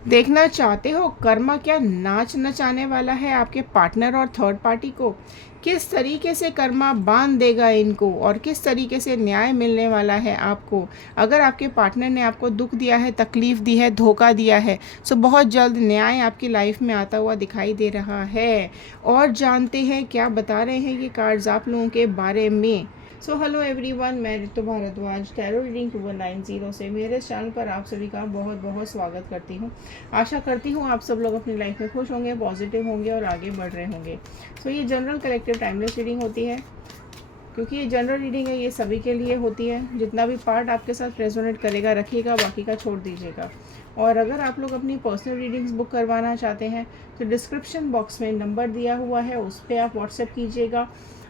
देखना चाहते हो कर्मा क्या नाच नचाने वाला है आपके पार्टनर और थर्ड पार्टी को? किस तरीके से कर्मा बांध देगा इनको और किस तरीके से न्याय मिलने वाला है आपको? अगर आपके पार्टनर ने आपको दुख दिया है, तकलीफ़ दी है, धोखा दिया है, सो बहुत जल्द न्याय आपकी लाइफ में आता हुआ दिखाई दे रहा है। और जानते हैं क्या बता रहे हैं ये कार्ड्स आप लोगों के बारे में? सो हेलो एवरीवन, मैं ऋतु भारद्वाज टैरो रीडिंग 2190 से मेरे चैनल पर आप सभी का बहुत बहुत स्वागत करती हूँ। आशा करती हूँ आप सब लोग अपनी लाइफ में खुश होंगे, पॉजिटिव होंगे और आगे बढ़ रहे होंगे। सो ये जनरल कलेक्टिव टाइमलेस रीडिंग होती है। क्योंकि ये जनरल रीडिंग है, ये सभी के लिए होती है। जितना भी पार्ट आपके साथ रेजोनेट करेगा रखिएगा, बाकी का छोड़ दीजिएगा। और अगर आप लोग अपनी पर्सनल रीडिंग्स बुक करवाना चाहते हैं तो डिस्क्रिप्शन बॉक्स में नंबर दिया हुआ है, उस पर आप व्हाट्सएप कीजिएगा।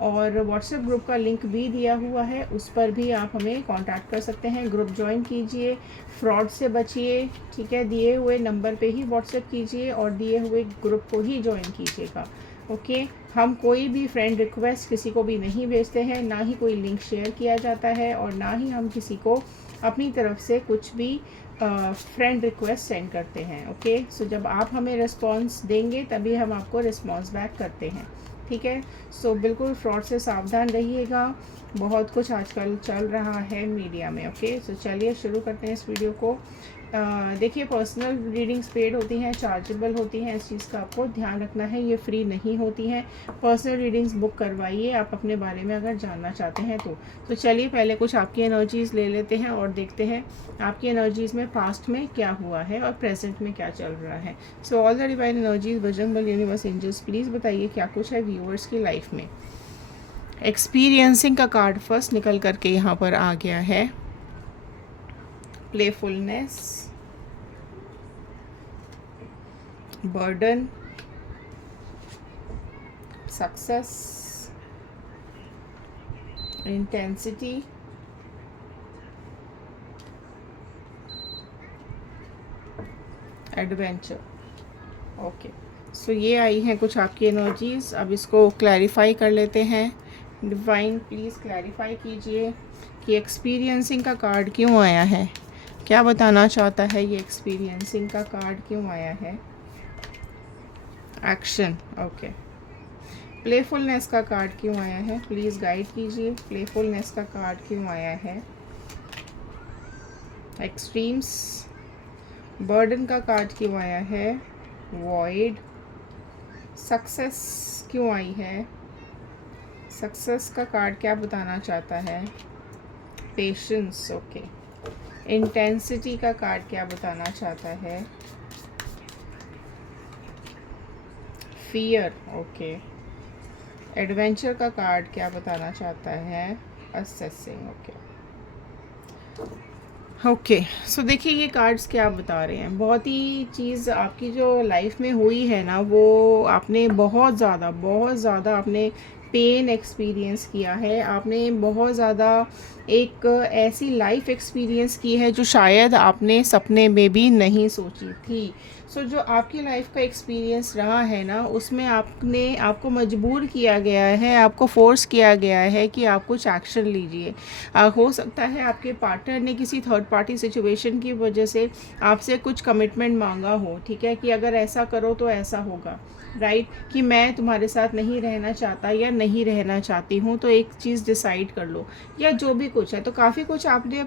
और व्हाट्सएप ग्रुप का लिंक भी दिया हुआ है, उस पर भी आप हमें कांटेक्ट कर सकते हैं। ग्रुप ज्वाइन कीजिए, फ्रॉड से बचिए, ठीक है। दिए हुए नंबर पे ही व्हाट्सएप कीजिए और दिए हुए ग्रुप को ही ज्वाइन कीजिएगा, ओके। हम कोई भी फ्रेंड रिक्वेस्ट किसी को भी नहीं भेजते हैं, ना ही कोई लिंक शेयर किया जाता है और ना ही हम किसी को अपनी तरफ से कुछ भी फ्रेंड रिक्वेस्ट सेंड करते हैं, ओके। सो जब आप हमें रिस्पॉन्स देंगे तभी हम आपको रिस्पॉन्स बैक करते हैं, ठीक है। सो बिल्कुल फ्रॉड से सावधान रहिएगा। बहुत कुछ आजकल चल रहा है मीडिया में, ओके। सो चलिए शुरू करते हैं इस वीडियो को। देखिए, पर्सनल रीडिंग्स पेड होती हैं, चार्जेबल होती हैं, इस चीज़ का आपको ध्यान रखना है। ये फ्री नहीं होती हैं। पर्सनल रीडिंग्स बुक करवाइए आप अपने बारे में अगर जानना चाहते हैं तो चलिए पहले कुछ आपकी एनर्जीज़ ले लेते हैं और देखते हैं आपकी एनर्जीज़ में पास्ट में क्या हुआ है और प्रेजेंट में क्या चल रहा है। So all the divine energies, Bajrang Bali, universe, angels, please बताइए क्या कुछ है व्यूअर्स की लाइफ में। एक्सपीरियंसिंग का कार्ड फर्स्ट निकल करके यहाँ पर आ गया है। Playfulness, burden, success, intensity, adventure, okay. So ये आई हैं कुछ आपकी एनर्जीज़। अब इसको क्लैरिफाई कर लेते हैं। डिवाइन प्लीज़ क्लैरिफाई कीजिए कि एक्सपीरियंसिंग का कार्ड क्यों आया है, क्या बताना चाहता है ये एक्सपीरियंसिंग का कार्ड क्यों आया है। Action, okay. प्लेफुलनेस का कार्ड क्यों आया है, प्लीज़ गाइड कीजिए। प्लेफुलनेस का कार्ड क्यों आया है। एक्सट्रीम्स, बर्डन का कार्ड क्यों आया है। वॉइड, सक्सेस क्यों आई है। सक्सेस का कार्ड क्या बताना चाहता है। Patience, okay. इंटेंसिटी का कार्ड क्या बताना चाहता है। Fear, okay. एडवेंचर का कार्ड क्या बताना चाहता है। Assessing, okay. सो देखिए ये कार्ड्स क्या बता रहे हैं। बहुत ही चीज़ आपकी जो लाइफ में हुई है ना, वो आपने बहुत ज़्यादा आपने पेन एक्सपीरियंस किया है। आपने बहुत ज़्यादा एक ऐसी लाइफ एक्सपीरियंस की है जो शायद आपने सपने में भी नहीं सोची थी। सो जो आपकी लाइफ का एक्सपीरियंस रहा है ना, उसमें आपको मजबूर किया गया है, आपको फोर्स किया गया है कि आप कुछ एक्शन लीजिए। हो सकता है आपके पार्टनर ने किसी थर्ड पार्टी सिचुएशन की वजह से आपसे कुछ कमिटमेंट मांगा हो, ठीक है, कि अगर ऐसा करो तो ऐसा होगा, राइट, कि मैं तुम्हारे साथ नहीं रहना चाहता या नहीं रहना चाहती हूँ, तो एक चीज़ डिसाइड कर लो, या जो भी कुछ है। तो काफ़ी कुछ आपने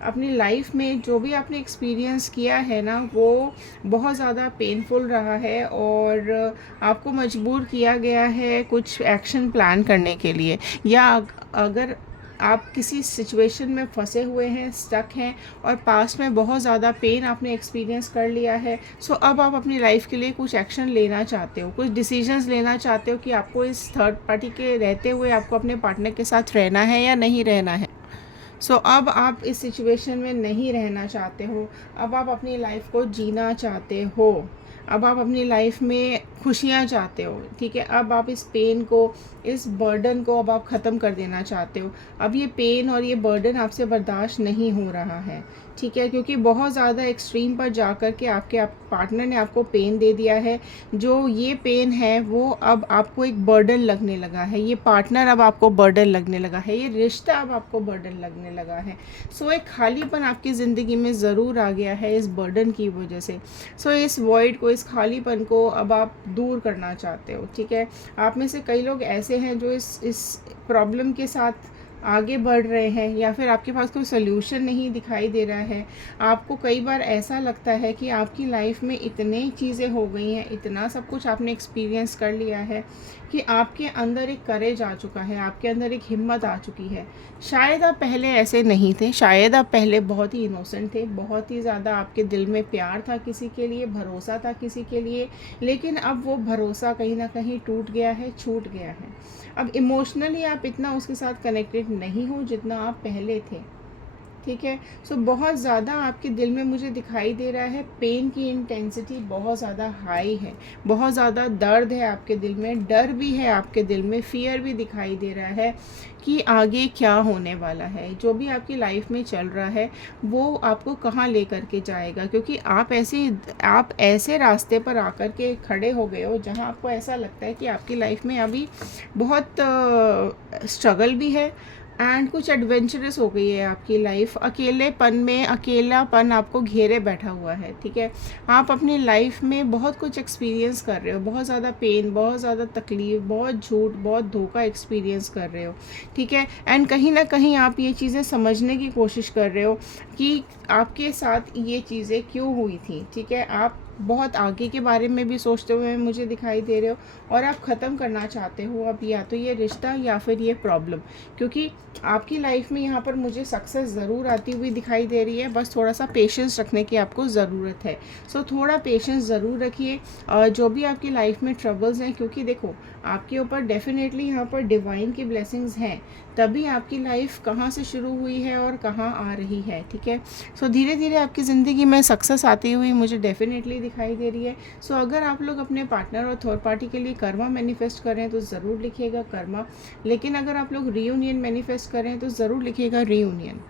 अपनी लाइफ में जो भी आपने एक्सपीरियंस किया है ना, वो बहुत ज़्यादा पेनफुल रहा है और आपको मजबूर किया गया है कुछ एक्शन प्लान करने के लिए। या अगर आप किसी सिचुएशन में फंसे हुए हैं, स्टक हैं और पास्ट में बहुत ज़्यादा पेन आपने एक्सपीरियंस कर लिया है, सो अब आप अपनी लाइफ के लिए कुछ एक्शन लेना चाहते हो, कुछ डिसीजंस लेना चाहते हो कि आपको इस थर्ड पार्टी के रहते हुए आपको अपने पार्टनर के साथ रहना है या नहीं रहना है। सो अब आप इस सिचुएशन में नहीं रहना चाहते हो। अब आप अपनी लाइफ को जीना चाहते हो। अब आप अपनी लाइफ में खुशियाँ चाहते हो, ठीक है। अब आप इस पेन को, इस बर्डन को अब आप ख़त्म कर देना चाहते हो। अब ये पेन और ये बर्डन आपसे बर्दाश्त नहीं हो रहा है, ठीक है, क्योंकि बहुत ज़्यादा एक्सट्रीम पर जा कर के आपके पार्टनर ने आपको पेन दे दिया है। जो ये पेन है वो अब आपको एक बर्डन लगने लगा है, ये पार्टनर अब आपको बर्डन लगने लगा है, ये रिश्ता अब आपको बर्डन लगने लगा है। सो एक खालीपन आपकी ज़िंदगी में ज़रूर आ गया है इस बर्डन की वजह से। सो इस वॉइड को, इस खालीपन को अब आप दूर करना चाहते हो। ठीक है, आप में से कई लोग ऐसे हैं जो इस प्रॉब्लम के साथ आगे बढ़ रहे हैं, या फिर आपके पास कोई सल्यूशन नहीं दिखाई दे रहा है। आपको कई बार ऐसा लगता है कि आपकी लाइफ में इतनी चीज़ें हो गई हैं, इतना सब कुछ आपने एक्सपीरियंस कर लिया है कि आपके अंदर एक करेज आ चुका है, आपके अंदर एक हिम्मत आ चुकी है। शायद आप पहले ऐसे नहीं थे, शायद आप पहले बहुत ही इनोसेंट थे, बहुत ही ज़्यादा आपके दिल में प्यार था किसी के लिए, भरोसा था किसी के लिए, लेकिन अब वो भरोसा कहीं ना कहीं टूट गया है, छूट गया है। अब इमोशनली आप इतना उसके साथ कनेक्टेड नहीं हो जितना आप पहले थे। ठीक है, सो बहुत ज़्यादा आपके दिल में मुझे दिखाई दे रहा है, पेन की इंटेंसिटी बहुत ज़्यादा हाई है, बहुत ज़्यादा दर्द है आपके दिल में, डर भी है आपके दिल में, फियर भी दिखाई दे रहा है कि आगे क्या होने वाला है, जो भी आपकी लाइफ में चल रहा है वो आपको कहाँ ले करके जाएगा। क्योंकि आप ऐसे रास्ते पर आकर के खड़े हो गए हो जहाँ आपको ऐसा लगता है कि आपकी लाइफ में अभी बहुत स्ट्रगल भी है एंड कुछ एडवेंचरस हो गई है आपकी लाइफ। अकेलापन आपको घेरे बैठा हुआ है। ठीक है, आप अपनी लाइफ में बहुत कुछ एक्सपीरियंस कर रहे हो, बहुत ज़्यादा पेन, बहुत ज़्यादा तकलीफ़, बहुत झूठ, बहुत धोखा एक्सपीरियंस कर रहे हो। ठीक है, एंड कहीं ना कहीं आप ये चीज़ें समझने की कोशिश कर रहे हो कि आपके साथ ये चीज़ें क्यों हुई थी। ठीक है, आप बहुत आगे के बारे में भी सोचते हुए मुझे दिखाई दे रहे हो, और आप ख़त्म करना चाहते हो अब या तो ये रिश्ता या फिर ये प्रॉब्लम। क्योंकि आपकी लाइफ में यहाँ पर मुझे सक्सेस ज़रूर आती हुई दिखाई दे रही है, बस थोड़ा सा पेशेंस रखने की आपको ज़रूरत है। सो थोड़ा पेशेंस ज़रूर रखिए जो भी आपकी लाइफ में ट्रबल्स हैं, क्योंकि देखो आपके ऊपर डेफिनेटली यहाँ पर डिवाइन की ब्लेसिंग्स हैं, तभी आपकी लाइफ कहाँ से शुरू हुई है और कहाँ आ रही है। ठीक है, सो धीरे धीरे आपकी ज़िंदगी में सक्सेस आती हुई मुझे डेफिनेटली दिखाई दे रही है। सो अगर आप लोग अपने पार्टनर और थर्ड पार्टी के लिए कर्मा मैनिफेस्ट करें तो ज़रूर लिखिएगा कर्मा, लेकिन अगर आप लोग रीयूनियन मैनिफेस्ट करें तो ज़रूर लिखिएगा रीयूनियन।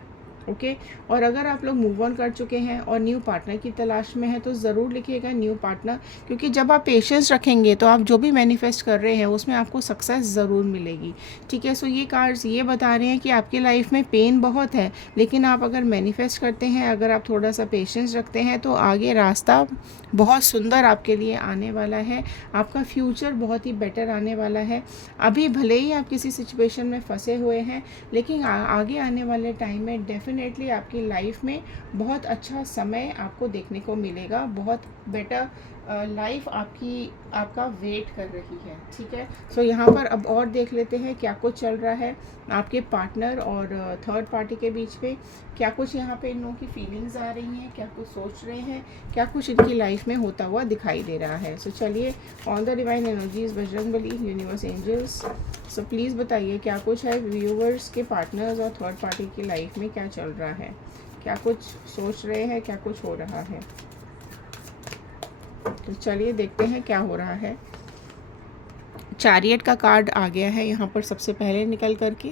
ओके, और अगर आप लोग मूव ऑन कर चुके हैं और न्यू पार्टनर की तलाश में हैं तो ज़रूर लिखिएगा न्यू पार्टनर। क्योंकि जब आप पेशेंस रखेंगे तो आप जो भी मैनिफेस्ट कर रहे हैं उसमें आपको सक्सेस ज़रूर मिलेगी। ठीक है, सो ये कार्ड्स ये बता रहे हैं कि आपकी लाइफ में पेन बहुत है, लेकिन आप अगर मैनिफेस्ट करते हैं, अगर आप थोड़ा सा पेशेंस रखते हैं तो आगे रास्ता बहुत सुंदर आपके लिए आने वाला है, आपका फ्यूचर बहुत ही बेटर आने वाला है। अभी भले ही आप किसी सिचुएशन में फंसे हुए हैं, लेकिन आगे आने वाले टाइम में डेफिनेटली आपकी लाइफ में बहुत अच्छा समय आपको देखने को मिलेगा, बहुत बेटर लाइफ आपका वेट कर रही है। ठीक है, सो यहाँ पर अब और देख लेते हैं क्या कुछ चल रहा है आपके पार्टनर और थर्ड पार्टी के बीच में, क्या कुछ यहाँ पे इन लोगों की फीलिंग्स आ रही हैं, क्या कुछ सोच रहे हैं, क्या कुछ इनकी लाइफ में होता हुआ दिखाई दे रहा है। सो चलिए, on the divine energies, Bajrangbali, universe, angels, so please बताइए क्या कुछ है व्यूअर्स के पार्टनर्स और थर्ड पार्टी की लाइफ में क्या चल रहा है, क्या कुछ सोच रहे हैं, क्या कुछ हो रहा है। तो चलिए देखते हैं क्या हो रहा है। चैरियट का कार्ड आ गया है यहाँ पर सबसे पहले निकल करके।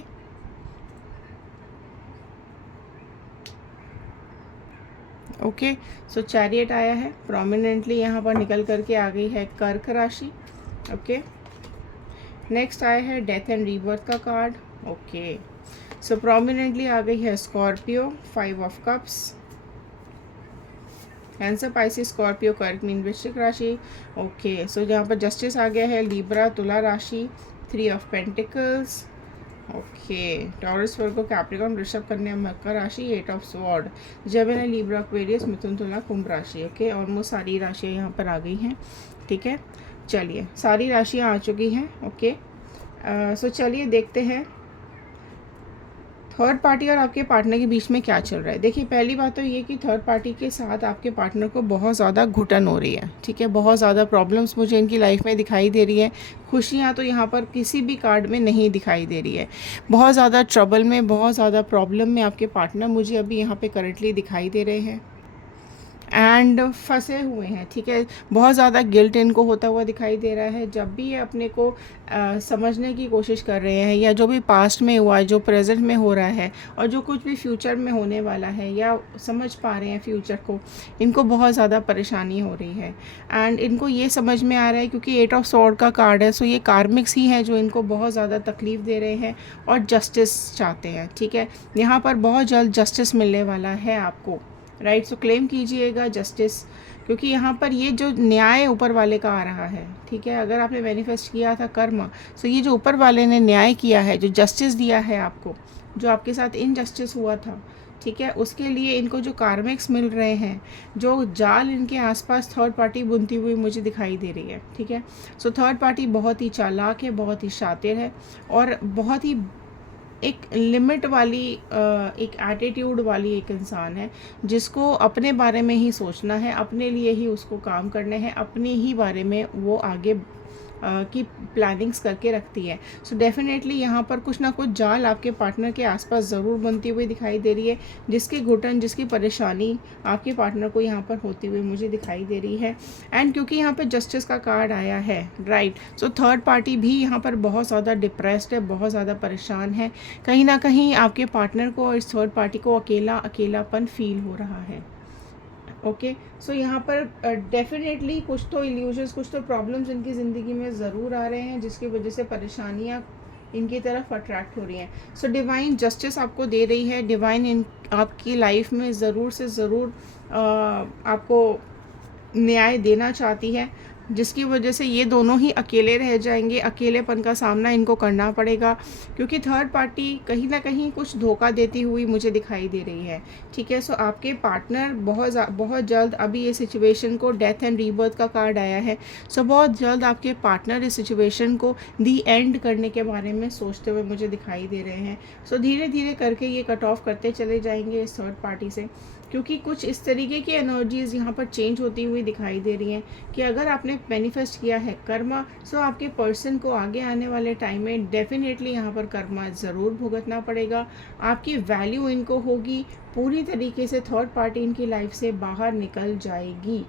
ओके, सो चैरियट आया है प्रोमिनेंटली, यहाँ पर निकल करके आ गई है कर्क राशि। ओके, नेक्स्ट आया है डेथ एंड रीबर्थ का कार्ड। ओके, सो प्रोमिनेंटली आ गई है Scorpio, 5 of cups, cancer, Pisces, Scorpio, कर्क, मीन, वृश्चिक राशि। ओके, सो जहाँ पर जस्टिस आ गया है लिब्रा, तुला राशि, 3 of pentacles. Okay, Taurus, Virgo, Capricorn, वृषभ, कन्या, मकर राशि, 8 of sword, Gemini, Libra, Aquarius, मिथुन, तुला, कुंभ राशि। ओके, ऑलमोस्ट सारी राशियाँ यहाँ पर आ गई हैं। ठीक है, चलिए सारी राशियाँ आ चुकी हैं। ओके, सो चलिए देखते हैं थर्ड पार्टी और आपके पार्टनर के बीच में क्या चल रहा है। देखिए, पहली बात तो ये कि थर्ड पार्टी के साथ आपके पार्टनर को बहुत ज़्यादा घुटन हो रही है। ठीक है, बहुत ज़्यादा प्रॉब्लम्स मुझे इनकी लाइफ में दिखाई दे रही है। खुशियाँ तो यहाँ पर किसी भी कार्ड में नहीं दिखाई दे रही है। बहुत ज़्यादा ट्रबल में, बहुत ज़्यादा प्रॉब्लम में आपके पार्टनर मुझे अभी यहाँ पे करंटली दिखाई दे रहे हैं। एंड फंसे हुए हैं, ठीक है। बहुत ज़्यादा गिल्ट इनको होता हुआ दिखाई दे रहा है। जब भी ये अपने को समझने की कोशिश कर रहे हैं, या जो भी पास्ट में हुआ है, जो प्रेजेंट में हो रहा है, और जो कुछ भी फ्यूचर में होने वाला है, या समझ पा रहे हैं फ्यूचर को, इनको बहुत ज़्यादा परेशानी हो रही है। एंड इनको ये समझ में आ रहा है, क्योंकि 8 ऑफ स्वॉर्ड का कार्ड है, सो ये कार्मिक्स ही हैं जो इनको बहुत ज़्यादा तकलीफ़ दे रहे हैं और जस्टिस चाहते हैं, ठीक है। यहाँ पर बहुत जल्द जस्टिस मिलने वाला है आपको, राइट। सो क्लेम कीजिएगा जस्टिस, क्योंकि यहाँ पर ये जो न्याय ऊपर वाले का आ रहा है, ठीक है। अगर आपने मैनिफेस्ट किया था कर्म, सो ये जो ऊपर वाले ने न्याय किया है, जो जस्टिस दिया है आपको, जो आपके साथ इनजस्टिस हुआ था, ठीक है, उसके लिए इनको जो कार्मिक्स मिल रहे हैं, जो जाल इनके आसपास थर्ड पार्टी बुनती हुई मुझे दिखाई दे रही है, ठीक है। सो थर्ड पार्टी बहुत ही चालाक है, बहुत ही शातिर है, और बहुत ही एक लिमिट वाली एक एटीट्यूड वाली एक इंसान है, जिसको अपने बारे में ही सोचना है, अपने लिए ही उसको काम करने हैं, अपने ही बारे में वो आगे की प्लानिंग्स करके रखती है। सो डेफिनेटली यहाँ पर कुछ ना कुछ जाल आपके पार्टनर के आसपास ज़रूर बनती हुई दिखाई दे रही है, जिसकी घुटन, जिसकी परेशानी आपके पार्टनर को यहाँ पर होती हुई मुझे दिखाई दे रही है। एंड क्योंकि यहाँ पर जस्टिस का कार्ड आया है, राइट, सो थर्ड पार्टी भी यहाँ पर बहुत ज़्यादा डिप्रेस्ड है, बहुत ज़्यादा परेशान है। कहीं ना कहीं आपके पार्टनर को और इस थर्ड पार्टी को अकेलापन फील हो रहा है। ओके, सो यहाँ पर डेफिनेटली कुछ तो इल्यूजन्स, कुछ तो प्रॉब्लम्स इनकी ज़िंदगी में ज़रूर आ रहे हैं, जिसकी वजह से परेशानियाँ इनकी तरफ अट्रैक्ट हो रही हैं। सो डिवाइन जस्टिस आपको दे रही है, डिवाइन इन आपकी लाइफ में ज़रूर से ज़रूर आपको न्याय देना चाहती है, जिसकी वजह से ये दोनों ही अकेले रह जाएंगे। अकेलेपन का सामना इनको करना पड़ेगा, क्योंकि थर्ड पार्टी कहीं ना कहीं कुछ धोखा देती हुई मुझे दिखाई दे रही है, ठीक है। सो आपके पार्टनर बहुत जल्द, अभी ये सिचुएशन को डेथ एंड रीबर्थ का कार्ड आया है, सो बहुत जल्द आपके पार्टनर इस सिचुएशन को दी एंड करने के बारे में सोचते हुए मुझे दिखाई दे रहे हैं। सो धीरे धीरे करके ये कट ऑफ करते चले जाएंगे इस थर्ड पार्टी से, क्योंकि कुछ इस तरीके की एनर्जीज यहाँ पर चेंज होती हुई दिखाई दे रही हैं कि अगर आपने मैनिफेस्ट किया है कर्मा, सो आपके पर्सन को आगे आने वाले टाइम में डेफिनेटली यहाँ पर कर्मा ज़रूर भुगतना पड़ेगा। आपकी वैल्यू इनको होगी, पूरी तरीके से थर्ड पार्टी इनकी लाइफ से बाहर निकल जाएगी,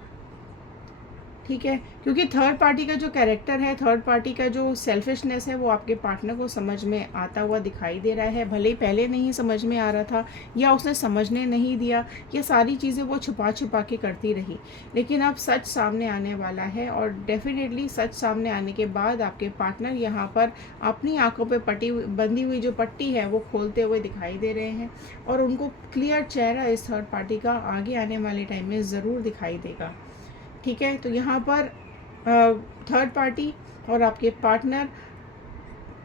ठीक है। क्योंकि थर्ड पार्टी का जो कैरेक्टर है, थर्ड पार्टी का जो सेल्फिशनेस है, वो आपके पार्टनर को समझ में आता हुआ दिखाई दे रहा है। भले ही पहले नहीं समझ में आ रहा था, या उसने समझने नहीं दिया, या सारी चीज़ें वो छुपा छुपा के करती रही, लेकिन अब सच सामने आने वाला है। और डेफिनेटली सच सामने आने के बाद आपके पार्टनर यहाँ पर अपनी आंखों पे बंधी हुई जो पट्टी है वो खोलते हुए दिखाई दे रहे हैं, और उनको क्लियर चेहरा इस थर्ड पार्टी का आगे आने वाले टाइम में ज़रूर दिखाई देगा, ठीक है। तो यहाँ पर थर्ड पार्टी और आपके पार्टनर,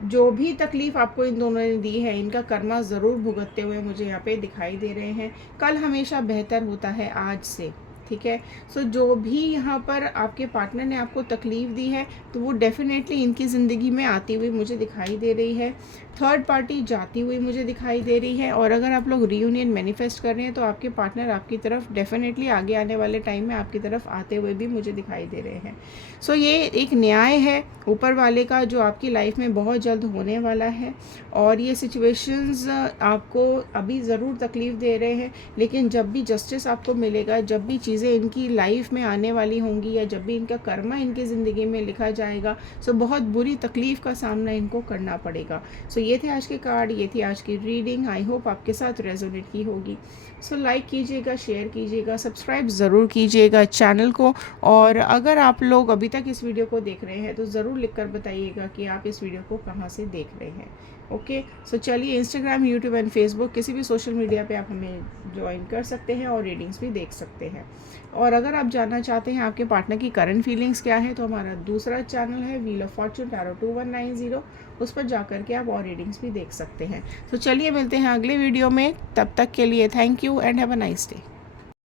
जो भी तकलीफ़ आपको इन दोनों ने दी है, इनका कर्मा ज़रूर भुगतते हुए मुझे यहाँ पे दिखाई दे रहे हैं। कल हमेशा बेहतर होता है आज से, ठीक है। सो जो भी यहाँ पर आपके पार्टनर ने आपको तकलीफ़ दी है, तो वो डेफिनेटली इनकी ज़िंदगी में आती हुई मुझे दिखाई दे रही है। थर्ड पार्टी जाती हुई मुझे दिखाई दे रही है। और अगर आप लोग रीयूनियन मैनिफेस्ट कर रहे हैं, तो आपके पार्टनर आपकी तरफ डेफिनेटली आगे आने वाले टाइम में आपकी तरफ आते हुए भी मुझे दिखाई दे रहे हैं। सो ये एक न्याय है ऊपर वाले का, जो आपकी लाइफ में बहुत जल्द होने वाला है। और ये सिचुएशंस आपको अभी ज़रूर तकलीफ़ दे रहे हैं, लेकिन जब भी जस्टिस आपको मिलेगा, जब भी चीज़ें इनकी लाइफ में आने वाली होंगी, या जब भी इनका कर्मा इनकी ज़िंदगी में लिखा जाएगा, सो बहुत बुरी तकलीफ़ का सामना इनको करना पड़ेगा। सो ये थे आज के कार्ड, ये थी आज की रीडिंग। आई होप आपके साथ रेजोनेट की होगी। सो लाइक कीजिएगा, शेयर कीजिएगा, सब्सक्राइब ज़रूर कीजिएगा चैनल को। और अगर आप लोग अभी तक इस वीडियो को देख रहे हैं, तो ज़रूर लिखकर बताइएगा कि आप इस वीडियो को कहाँ से देख रहे हैं। ओके, सो चलिए, इंस्टाग्राम, यूट्यूब एंड फेसबुक, किसी भी सोशल मीडिया पे आप हमें ज्वाइन कर सकते हैं और रीडिंग्स भी देख सकते हैं। और अगर आप जानना चाहते हैं आपके पार्टनर की करंट फीलिंग्स क्या है, तो हमारा दूसरा चैनल है व्हील ऑफ फॉर्चून टैरो 2190, उस पर जाकर के आप और रीडिंग्स भी देख सकते हैं। तो चलिए, मिलते हैं अगले वीडियो में। तब तक के लिए thank you and have a nice day.